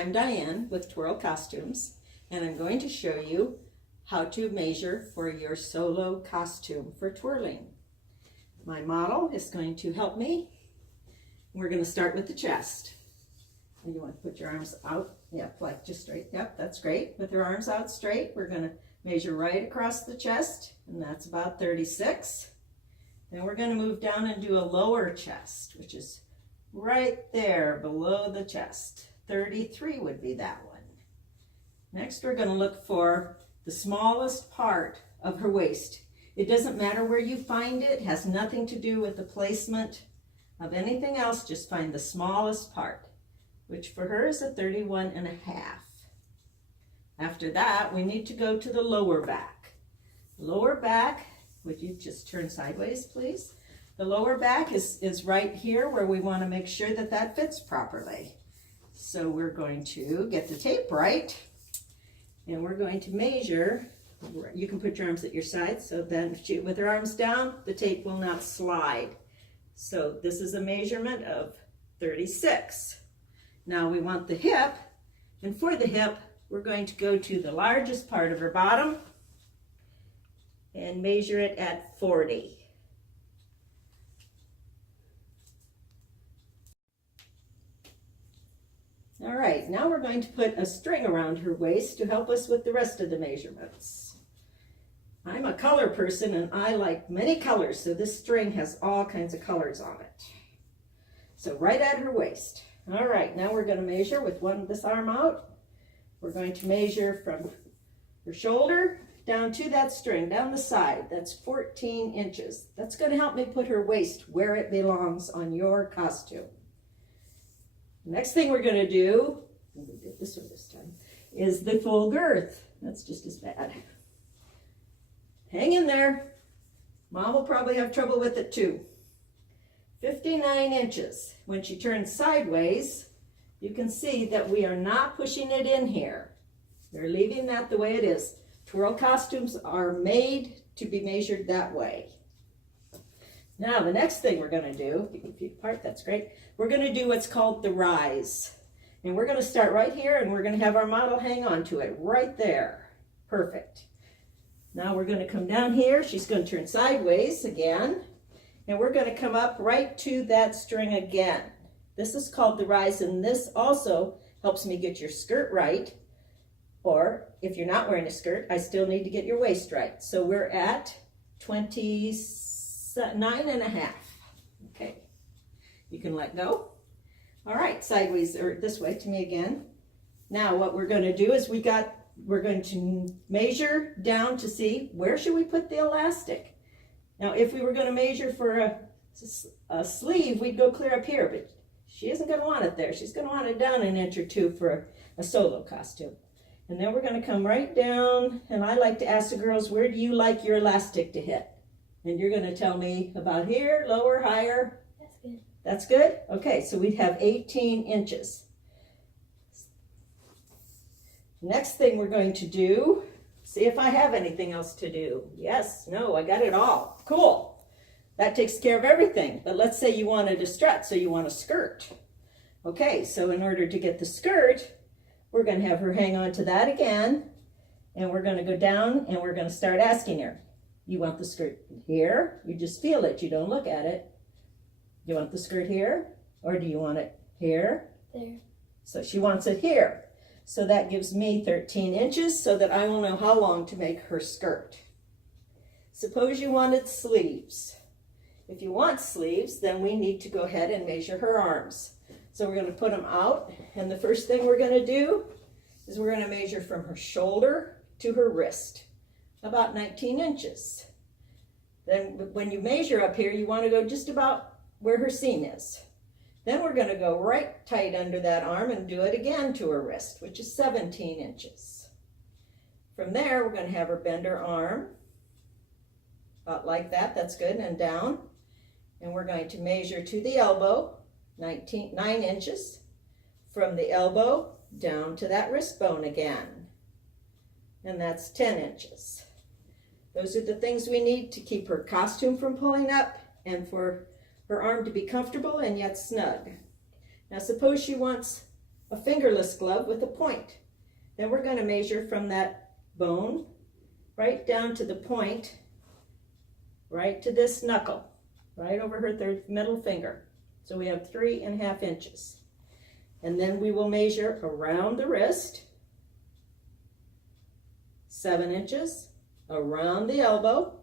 I'm Diane with Twirl Costumes, and I'm going to show you how to measure for your solo costume for twirling. My model is going to help me. We're going to start with the chest. And you want to put your arms out, yep, like just straight, yep, that's great. With your arms out straight, we're going to measure right across the chest, and that's about 36. Then we're going to move down and do a lower chest, which is right there below the chest. 33 would be that one. Next, we're going to look for the smallest part of her waist. It doesn't matter where you find it, has nothing to do with the placement of anything else, just find the smallest part, which for her is a 31.5. After that, we need to go to the lower back. Lower back, would you just turn sideways, please? The lower back is right here where we want to make sure that that fits properly. So we're going to get the tape right, and we're going to measure. You can put your arms at your sides, so then with her arms down, the tape will not slide. So this is a measurement of 36. Now we want the hip, and for the hip, we're going to go to the largest part of her bottom and measure it at 40. All right, now we're going to put a string around her waist to help us with the rest of the measurements. I'm a color person and I like many colors, so this string has all kinds of colors on it. So right at her waist. All right, now we're going to measure with this arm out. We're going to measure from her shoulder down to that string, down the side. That's 14 inches. That's going to help me put her waist where it belongs on your costume. Next thing we're going to do, we did this one this time, is the full girth. That's just as bad. Hang in there. Mom will probably have trouble with it too. 59 inches. When she turns sideways, you can see that we are not pushing it in here. We're leaving that the way it is. Twirl costumes are made to be measured that way. Now, the next thing we're going to do, you can feet apart, that's great. We're going to do what's called the rise. And we're going to start right here, and we're going to have our model hang on to it right there. Perfect. Now we're going to come down here. She's going to turn sideways again. And we're going to come up right to that string again. This is called the rise, and this also helps me get your skirt right. Or if you're not wearing a skirt, I still need to get your waist right. So we're at 29.5. Okay, you can let go. All right, sideways or this way to me again. Now what we're going to do is we're going to measure down to see where should we put the elastic. Now if we were going to measure for a sleeve, we'd go clear up here, but she isn't going to want it there. She's going to want it down an inch or two for a solo costume. And then we're going to come right down, and I like to ask the girls, where do you like your elastic to hit? And you're going to tell me about here, lower, higher. That's good. That's good? Okay, so we have 18 inches. Next thing we're going to do, see if I have anything else to do. Yes, no, I got it all. Cool. That takes care of everything. But let's say you wanted a strut, so you want a skirt. Okay, so in order to get the skirt, we're going to have her hang on to that again, and we're going to go down, and we're going to start asking her, you want the skirt here? You just feel it. You don't look at it. You want the skirt here? Or do you want it here? There. So she wants it here. So that gives me 13 inches so that I will know how long to make her skirt. Suppose you wanted sleeves. If you want sleeves, then we need to go ahead and measure her arms. So we're going to put them out. And the first thing we're going to do is we're going to measure from her shoulder to her wrist. About 19 inches. Then when you measure up here, you want to go just about where her seam is. Then we're going to go right tight under that arm and do it again to her wrist, which is 17 inches. From there, we're going to have her bend her arm, about like that, that's good, and down. And we're going to measure to the elbow, 9 inches. From the elbow down to that wrist bone again. And that's 10 inches. Those are the things we need to keep her costume from pulling up and for her arm to be comfortable and yet snug. Now suppose she wants a fingerless glove with a point. Then we're going to measure from that bone right down to the point, right to this knuckle, right over her middle finger. So we have 3.5 inches. And then we will measure around the wrist, 7 inches, around the elbow,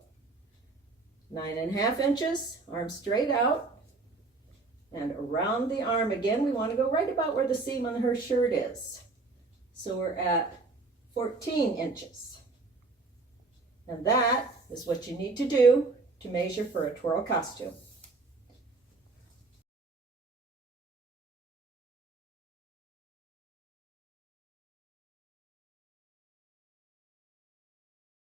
9.5 inches, arm straight out, and around the arm again. We want to go right about where the seam on her shirt is. So we're at 14 inches. And that is what you need to do to measure for a twirl costume.